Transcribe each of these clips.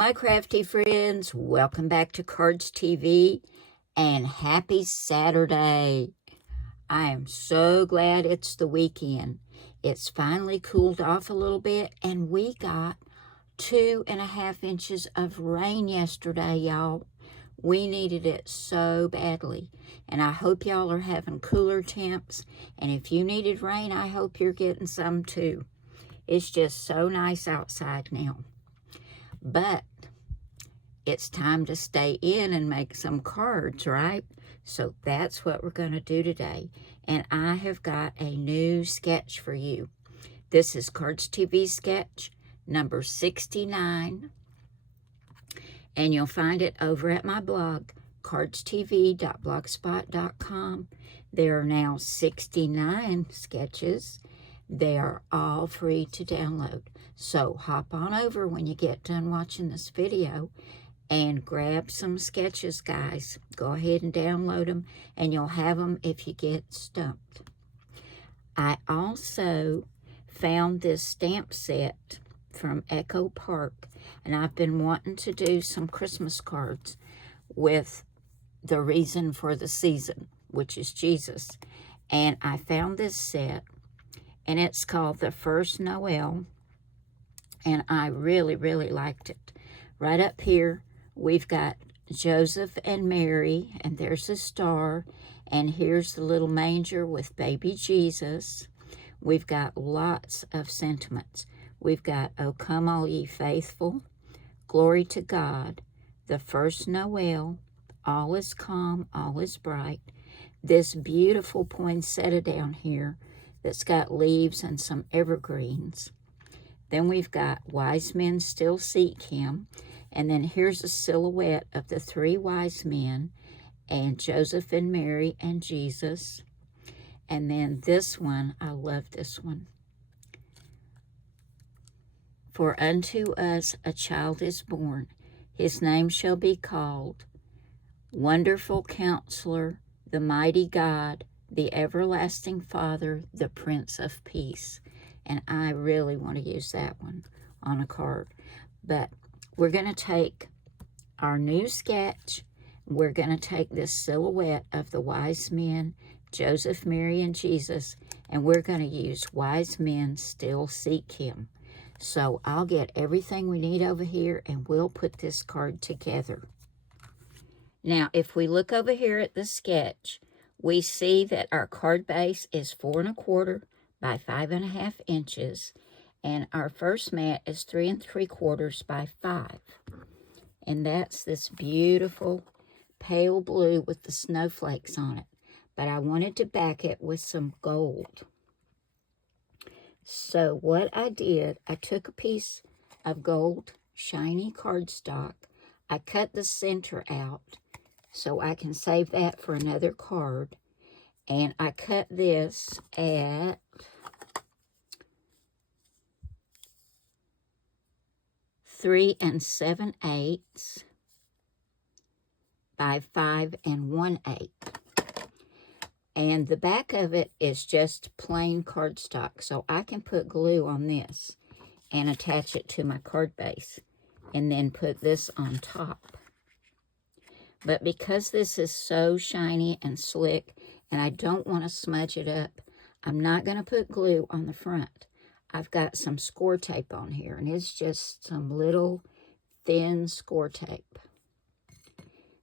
my crafty friends, welcome back to Cardz TV and happy Saturday. I am so glad it's the weekend. It's finally cooled off a little bit and we got 2.5 inches of rain yesterday, y'all. We needed it so badly, and I hope y'all are having cooler temps, and if you needed rain, I hope you're getting some too. It's just so nice outside now. But it's time to stay in and make some cards, right? So that's what we're going to do today. And I have got a new sketch for you. This is Cardz TV Sketch number 69. And you'll find it over at my blog, cardztv.blogspot.com. There are now 69 sketches. They are all free to download. So hop on over when you get done watching this video and grab some sketches, guys. Go ahead and download them, and you'll have them if you get stumped. I also found this stamp set from Echo Park, and I've been wanting to do some Christmas cards with the reason for the season, which is Jesus. And I found this set, and it's called The First Noel, and I really, really liked it. Right up here, we've got Joseph and Mary, and there's a star, and here's the little manger with baby Jesus. We've got lots of sentiments. We've got, "O come all ye faithful," "Glory to God," "The First Noel," "All is calm, all is bright," this beautiful poinsettia down here that's got leaves and some evergreens. Then we've got "Wise men still seek him," and then here's a silhouette of the three wise men and Joseph and Mary and Jesus. And then this one, I love this one. "For unto us a child is born, his name shall be called Wonderful Counselor, the Mighty God, the Everlasting Father, the Prince of Peace." And I really want to use that one on a card. But we're going to take our new sketch. We're going to take this silhouette of the wise men, Joseph, Mary, and Jesus, and we're going to use "Wise men still seek him." So I'll get everything we need over here, and we'll put this card together. Now, if we look over here at the sketch, we see that our card base is 4¼ by 5½ inches, and our first mat is 3¾ by 5. And that's this beautiful pale blue with the snowflakes on it. But I wanted to back it with some gold. So what I did, I took a piece of gold shiny cardstock. I cut the center out so I can save that for another card. And I cut this at 3 7/8 by 5 1/8. And the back of it is just plain cardstock, so I can put glue on this and attach it to my card base and then put this on top. But because this is so shiny and slick and I don't want to smudge it up, I'm not going to put glue on the front. I've got some score tape on here, and it's just some little thin score tape.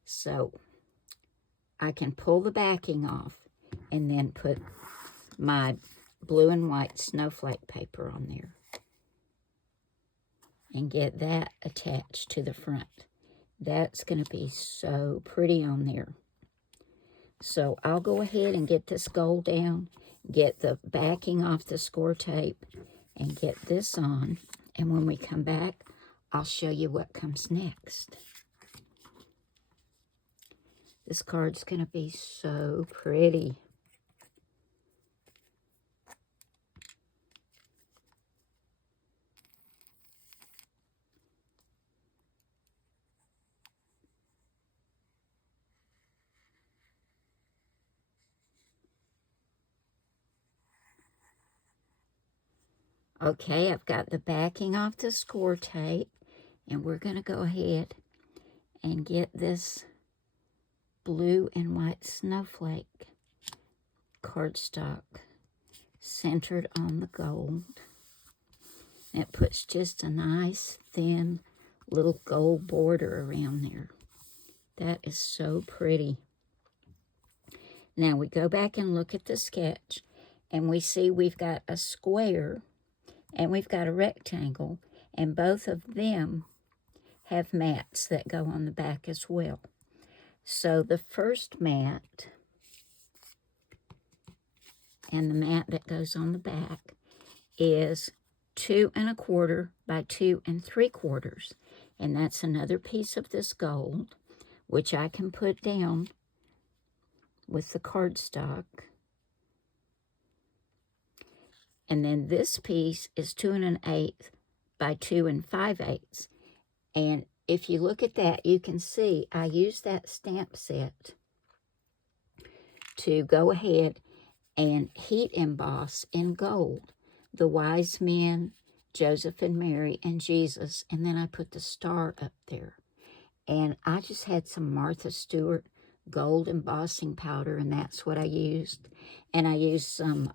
So I can pull the backing off and then put my blue and white snowflake paper on there and get that attached to the front. That's going to be so pretty on there. So I'll go ahead and get this gold down, get the backing off the score tape, and get this on. And when we come back, I'll show you what comes next. This card's going to be so pretty. Okay, I've got the backing off the score tape, And we're going to go ahead and get this blue and white snowflake cardstock centered on the gold. And it puts just a nice thin little gold border around there. That is so pretty. Now we go back and look at the sketch, and we see we've got a square and we've got a rectangle, and both of them have mats that go on the back as well. So the first mat and the mat that goes on the back is 2 1/4 by 2 3/4, and that's another piece of this gold, which I can put down with the cardstock. And then this piece is 2 1/8 by 2 5/8. And if you look at that, you can see I used that stamp set to go ahead and heat emboss in gold the wise men, Joseph and Mary, and Jesus. And then I put the star up there. And I just had some Martha Stewart gold embossing powder, and that's what I used. And I used some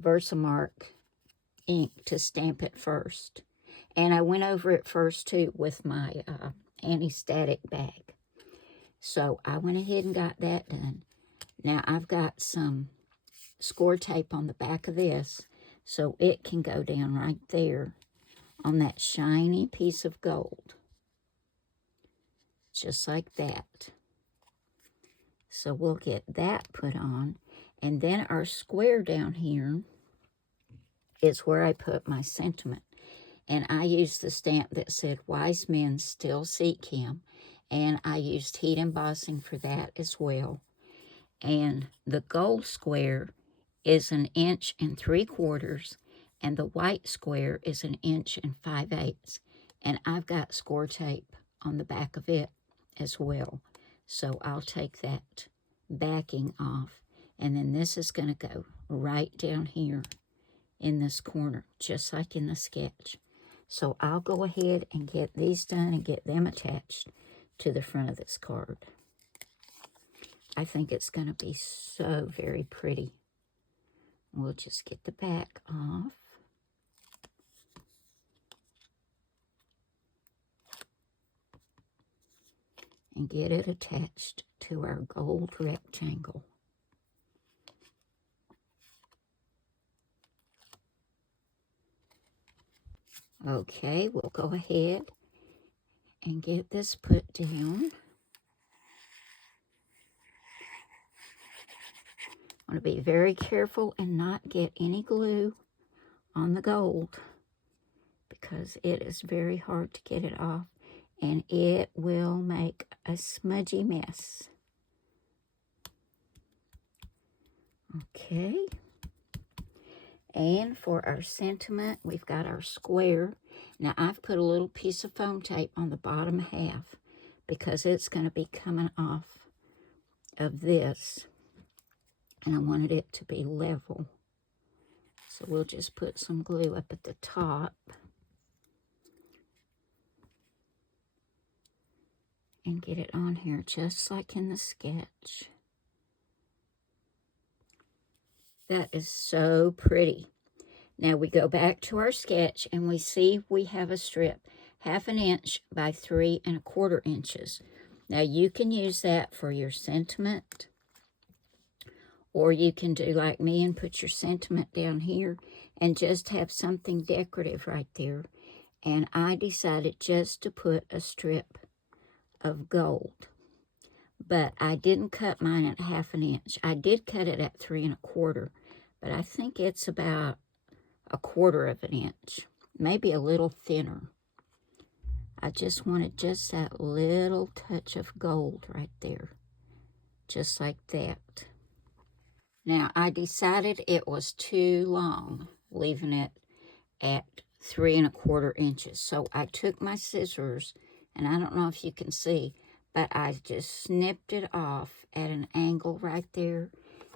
Versamark ink to stamp it first. And I went over it first, too, with my anti-static bag. So I went ahead and got that done. Now I've got some score tape on the back of this, so it can go down right there on that shiny piece of gold. Just like that. So we'll get that put on. And then our square down here is where I put my sentiment. And I used the stamp that said, "Wise men still seek him." And I used heat embossing for that as well. And the gold square is 1 3/4 inches, and the white square is 1 5/8 inches. And I've got score tape on the back of it as well. So I'll take that backing off. And then this is going to go right down here in this corner, just like in the sketch. So I'll go ahead and get these done and get them attached to the front of this card. I think it's going to be so very pretty. We'll just get the back off. And get it attached to our gold rectangle. Okay, we'll go ahead and get this put down. I want to be very careful and not get any glue on the gold, because it is very hard to get it off, and it will make a smudgy mess. Okay. And for our sentiment, we've got our square. Now, I've put a little piece of foam tape on the bottom half because it's going to be coming off of this. And I wanted it to be level. So we'll just put some glue up at the top. And get it on here just like in the sketch. That is so pretty. Now we go back to our sketch and we see we have a strip 1/2 inch by 3 1/4 inches. Now you can use that for your sentiment, or you can do like me and put your sentiment down here and just have something decorative right there. And I decided just to put a strip of gold. But I didn't cut mine at 1/2 inch. I did cut it at 3 1/4, but I think it's about 1/4 inch, maybe a little thinner. I just wanted just that little touch of gold right there, just like that. Now, I decided it was too long, leaving it at 3 1/4 inches. So I took my scissors, and I don't know if you can see, but I just snipped it off at an angle right there.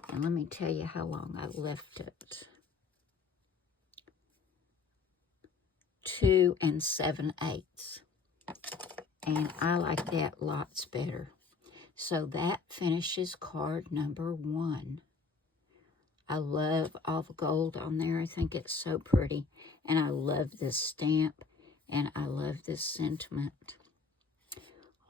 And let me tell you how long I left it. 2 7/8. And I like that lots better. So that finishes card number 1. I love all the gold on there. I think it's so pretty. And I love this stamp. And I love this sentiment.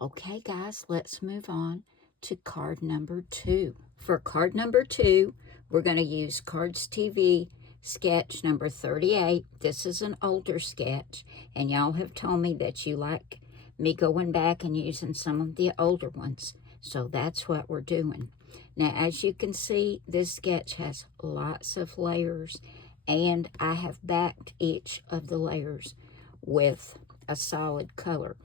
Okay, guys, let's move on to card number 2. For card number 2, we're going to use Cardz TV Sketch number 38. This is an older sketch. And y'all have told me that you like me going back and using some of the older ones. So that's what we're doing. Now, as you can see, this sketch has lots of layers, and I have backed each of the layers with a solid color.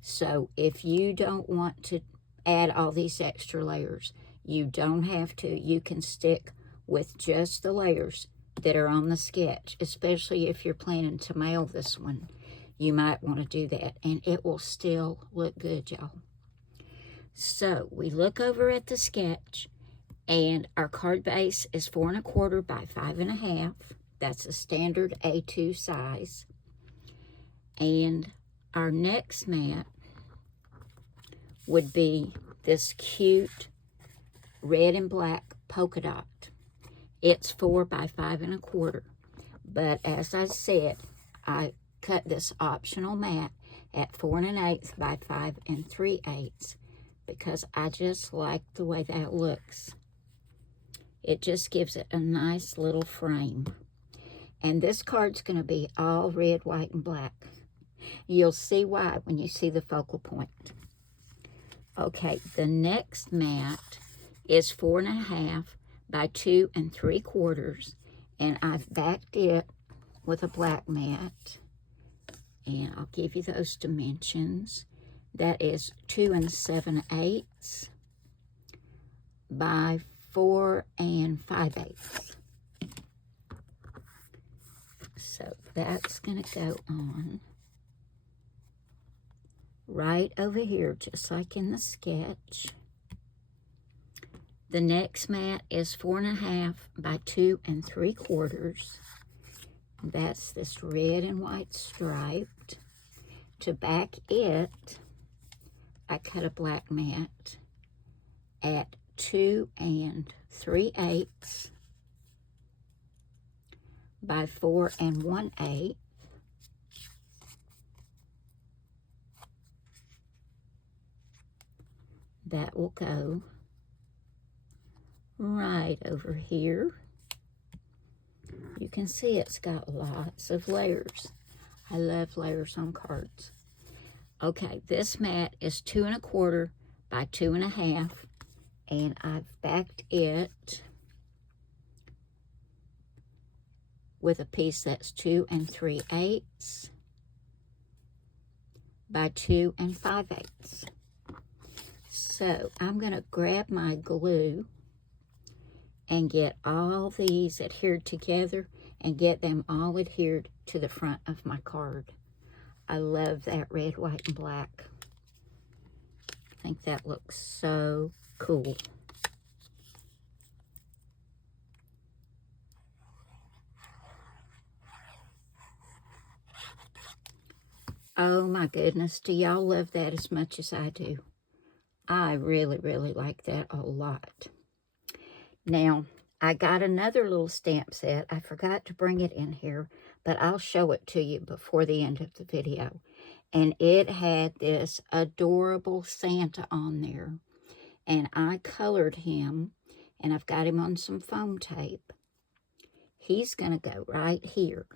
So if you don't want to add all these extra layers, you don't have to. You can stick with just the layers that are on the sketch, especially if you're planning to mail this one. You might want to do that, and it will still look good, y'all. So we look over at the sketch, and our card base is 4 1/4 by 5 1/2. That's a standard A2 size. And our next mat would be this cute red and black polka dot. It's 4 by 5 1/4. But as I said, I cut this optional mat at 4 1/8 by 5 3/8 because I just like the way that looks. It just gives it a nice little frame. And this card's going to be all red, white, and black. You'll see why when you see the focal point. Okay, the next mat is 4 1/2 by 2 3/4, and I've backed it with a black mat. And I'll give you those dimensions. That is 2 7/8 by 4 5/8. So that's going to go on right over here, just like in the sketch. The next mat is 4 1/2 by 2 3/4. That's this red and white striped. To back it, I cut a black mat at 2 3/8 by 4 1/8. That will go right over here. You can see it's got lots of layers. I love layers on cards. Okay, this mat is 2 1/4 by 2 1/2, and I've backed it with a piece that's 2 3/8 by 2 5/8. So I'm going to grab my glue and get all these adhered together and get them all adhered to the front of my card. I love that red, white, and black. I think that looks so cool. Oh my goodness, do y'all love that as much as I do? I really, really like that a lot. Now, I got another little stamp set. I forgot to bring it in here, but I'll show it to you before the end of the video. And it had this adorable Santa on there. And I colored him, and I've got him on some foam tape. He's going to go right here.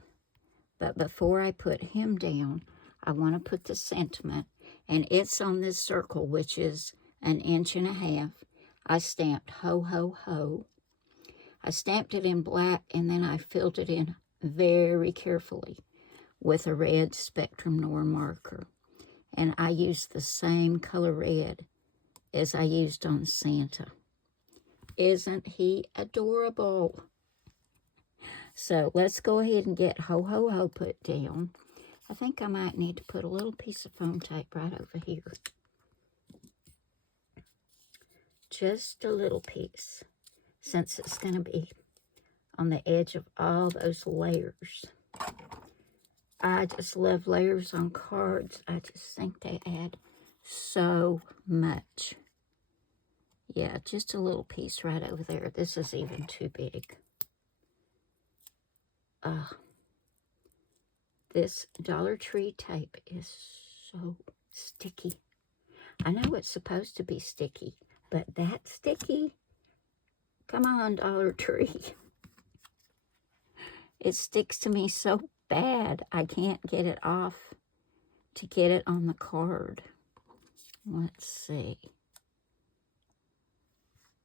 But before I put him down, I want to put the sentiment, and it's on this circle, which is 1 1/2 inches. I stamped ho, ho, ho. I stamped it in black, and then I filled it in very carefully with a red Spectrum Noir marker. And I used the same color red as I used on Santa. Isn't he adorable? So let's go ahead and get ho, ho, ho put down. I think I might need to put a little piece of foam tape right over here. Just a little piece, since it's going to be on the edge of all those layers. I just love layers on cards. I just think they add so much. Yeah, just a little piece right over there. This is even too big. This Dollar Tree tape is so sticky. I know it's supposed to be sticky, but that sticky? Come on, Dollar Tree. It sticks to me so bad, I can't get it off to get it on the card. Let's see.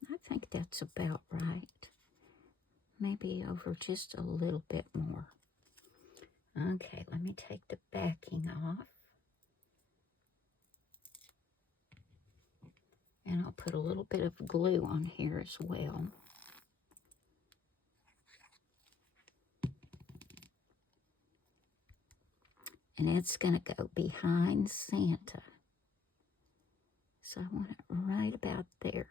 I think that's about right. Maybe over just a little bit more. Okay, let me take the backing off. And I'll put a little bit of glue on here as well. And it's going to go behind Santa. So I want it right about there.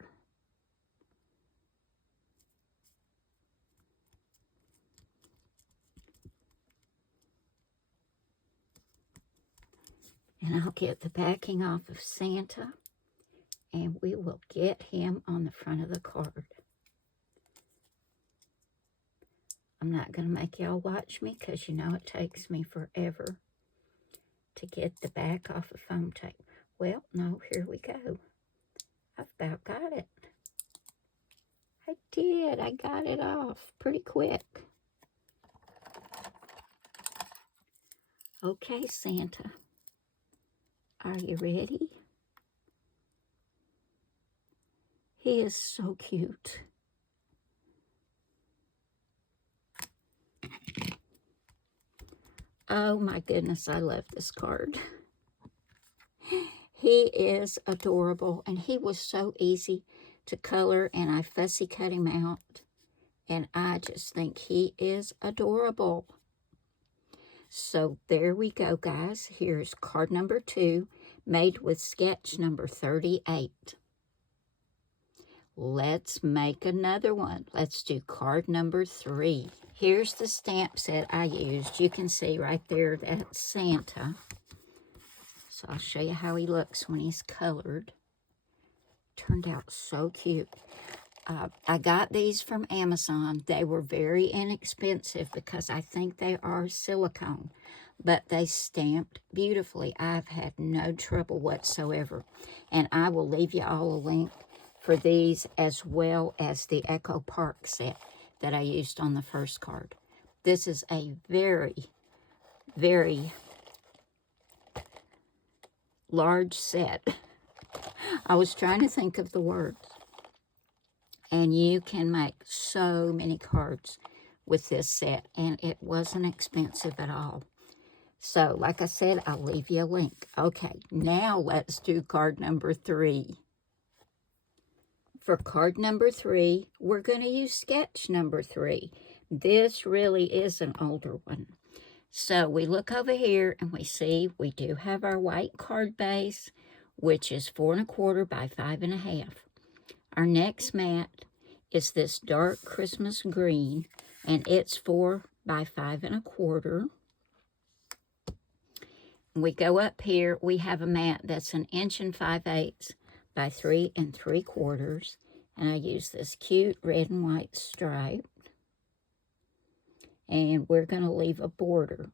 And I'll get the backing off of Santa, and we will get him on the front of the card. I'm not going to make y'all watch me because you know it takes me forever to get the back off of foam tape. Well, no, here we go. I've about got it. I did. I got it off pretty quick. Okay, Santa. Are you ready? He is so cute. Oh my goodness, I love this card. He is adorable, and he was so easy to color, and I fussy cut him out, and I just think he is adorable. So there we go, guys. Here's card number 2, made with sketch number 38. Let's make another one. Let's do card number 3. Here's the stamp set I used. You can see right there that's Santa. So I'll show you how he looks when he's colored. Turned out so cute. I got these from Amazon. They were very inexpensive because I think they are silicone, but they stamped beautifully. I've had no trouble whatsoever. And I will leave you all a link for these as well as the Echo Park set that I used on the first card. This is a very, very large set. I was trying to think of the words. And you can make so many cards with this set, and it wasn't expensive at all. So, like I said, I'll leave you a link. Okay, now let's do card number 3. For card number 3, we're going to use sketch number 3. This really is an older one. So we look over here and we see we do have our white card base, which is 4 1/4 by 5 1/2. Our next mat is this dark Christmas green, and it's 4 by 5 1/4. We go up here, we have a mat that's 1 5/8 by 3 3/4, and I use this cute red and white stripe. And we're going to leave a border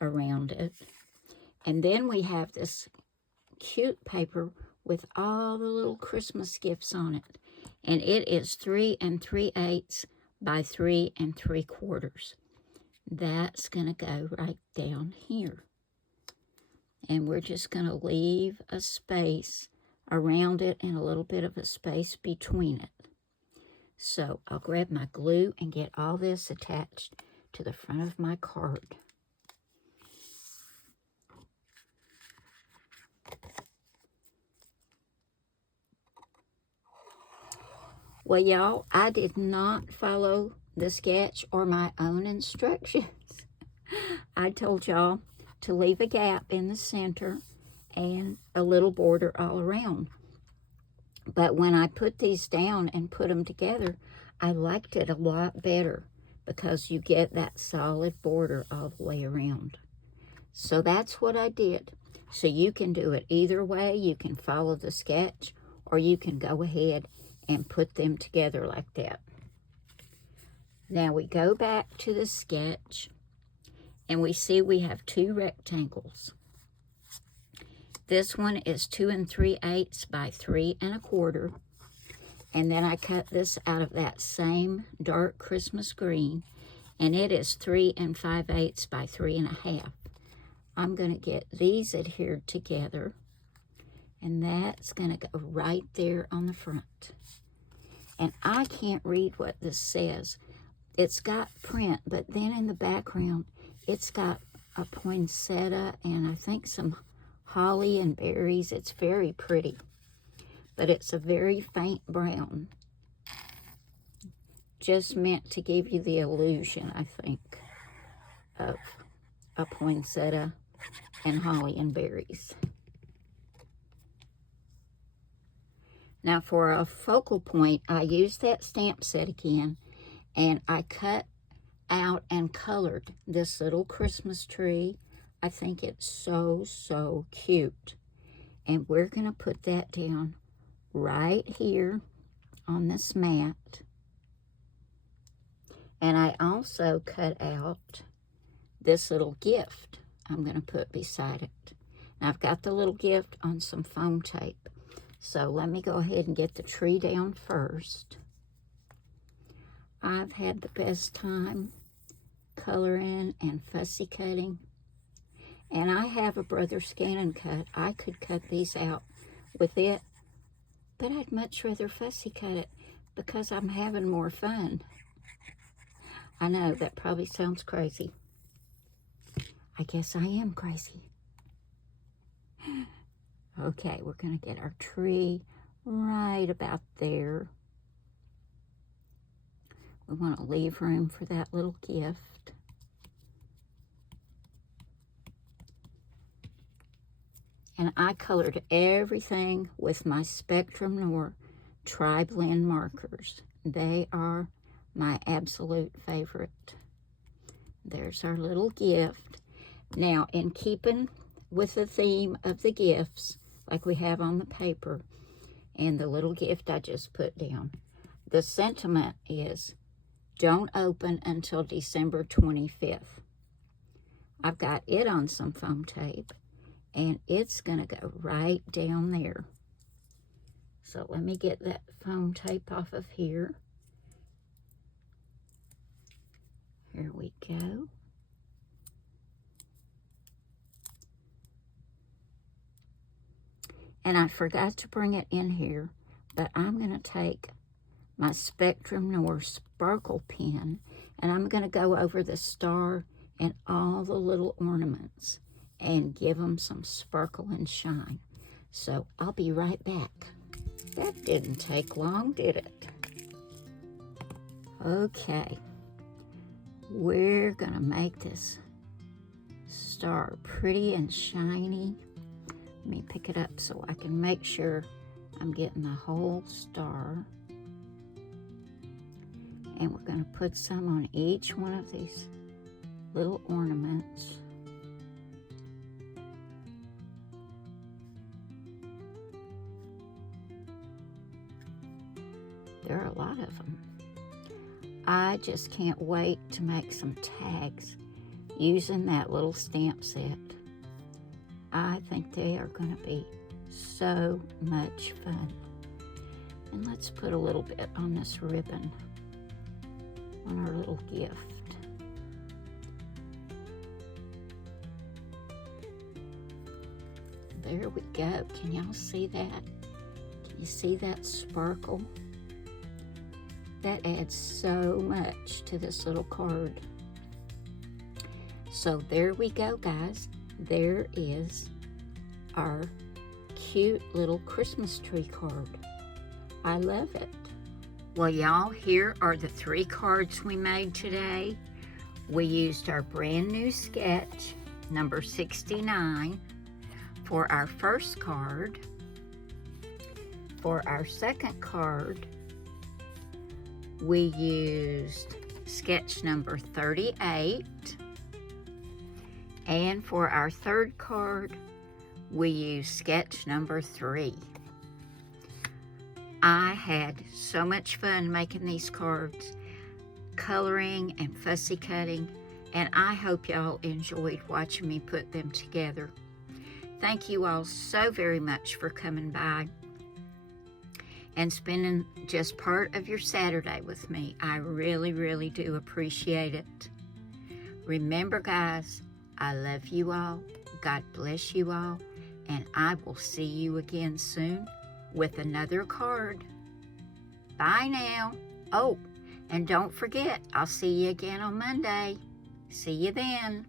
around it. And then we have this cute paper with all the little Christmas gifts on it. And it is 3 3/8 by 3 3/4. That's going to go right down here. And we're just going to leave a space around it and a little bit of a space between it. So I'll grab my glue and get all this attached to the front of my card. Well, y'all, I did not follow the sketch or my own instructions. I told y'all to leave a gap in the center and a little border all around. But when I put these down and put them together, I liked it a lot better because you get that solid border all the way around. So that's what I did. So you can do it either way. You can follow the sketch, or you can go ahead and put them together like that. Now we go back to the sketch, and we see we have 2 rectangles. This one is 2 3/8 by 3 1/4. And then I cut this out of that same dark Christmas green, and it is 3 5/8 by 3 1/2. I'm going to get these adhered together, and that's going to go right there on the front. And I can't read what this says. It's got print, but then in the background, it's got a poinsettia and I think some holly and berries. It's very pretty, but it's a very faint brown. Just meant to give you the illusion, I think, of a poinsettia and holly and berries. Now for a focal point, I used that stamp set again, and I cut out and colored this little Christmas tree. I think it's so, so cute. And we're going to put that down right here on this mat. And I also cut out this little gift I'm going to put beside it. Now I've got the little gift on some foam tape. So let me go ahead and get the tree down first. I've had the best time coloring and fussy cutting. And I have a Brother Scan cut. I could cut these out with it, but I'd much rather fussy cut it because I'm having more fun. I know, that probably sounds crazy. I guess I am crazy. Okay, we're going to get our tree right about there. We want to leave room for that little gift. And I colored everything with my Spectrum Noir Tri-Blend markers. They are my absolute favorite. There's our little gift. Now, in keeping with the theme of the gifts, like we have on the paper, and the little gift I just put down, the sentiment is, don't open until December 25th. I've got it on some foam tape, and it's going to go right down there. So let me get that foam tape off of here. Here we go. And I forgot to bring it in here, but I'm going to take my Spectrum Noir sparkle pen, and I'm going to go over the star and all the little ornaments and give them some sparkle and shine. So I'll be right back. That didn't take long, did it? Okay. We're going to make this star pretty and shiny. Let me pick it up so I can make sure I'm getting the whole star. And we're going to put some on each one of these little ornaments. There are a lot of them. I just can't wait to make some tags using that little stamp set. I think they are going to be so much fun. And let's put a little bit on this ribbon on our little gift. There we go. Can y'all see that? Can you see that sparkle? That adds so much to this little card. So there we go, guys. There is our cute little Christmas tree card. I love it. Well, y'all, here are the 3 cards we made today. We used our brand new sketch, number 69, for our first card. For our second card, we used sketch number 38. And for our third card, we use sketch number 3. I had so much fun making these cards, coloring and fussy cutting, and I hope y'all enjoyed watching me put them together. Thank you all so very much for coming by and spending just part of your Saturday with me. I really, really do appreciate it. Remember, guys, I love you all. God bless you all. And I will see you again soon with another card. Bye now. Oh, and don't forget, I'll see you again on Monday. See you then.